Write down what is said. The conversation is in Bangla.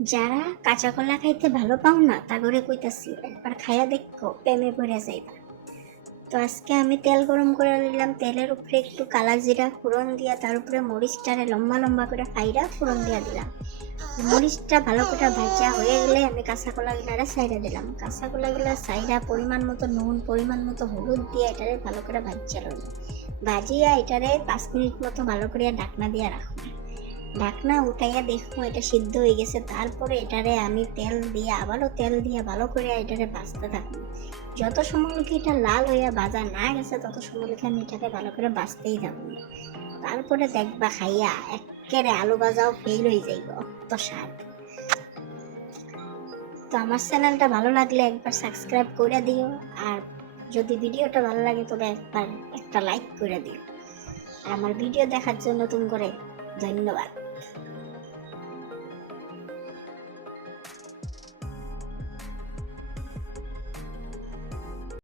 যারা কাঁচা কলা খাইতে ভালো পাও না তা করে কইতাছি, একবার খাইয়া দেখো, প্রেমে পড়ে যাইবা। তো আজকে আমি তেল গরম করে নিলাম তেলের উপরে একটু কালা জিরা ফোড়ন দিয়া, তার উপরে মরিচটারে লম্বা লম্বা করে ফাইরা ফোড়ন দিয়া দিলাম। মরিচটা ভালো করে ভাজা হয়ে গেলে আমি কাঁচা কলাগুলারে সাইডা দিলাম। কাঁচা কলাগুলা সাইডা পরিমাণ মতো নুন, পরিমাণ মতো হলুদ দিয়ে এটারে ভালো করে ভাজা লই ভাজিয়া এটারে পাঁচ মিনিট মতো ভালো করে ঢাকনা দিয়ে রাখব ঢাকনা উঠাইয়া দেখব এটা সিদ্ধ হয়ে গেছে। তারপরে এটারে আমি তেল দিয়ে আবারও তেল দিয়ে ভালো করে এটারে ভাজতে থাকব যত সময় এটা লাল হইয়া ভাজা না গেছে, তত সময় আমি এটাকে ভালো করে ভাজতেই থাকব তারপরে দেখবা খাইয়া একেবারে আলু ভাজাও ফেল হয়ে যাইব, অত স্বাদ। তো আমার চ্যানেলটা ভালো লাগলে একবার সাবস্ক্রাইব করে দিও, আর যদি ভিডিওটা ভালো লাগে তবে একবার একটা লাইক করে দিও। আর আমার ভিডিও দেখার জন্য তুমি করে ধন্যবাদ।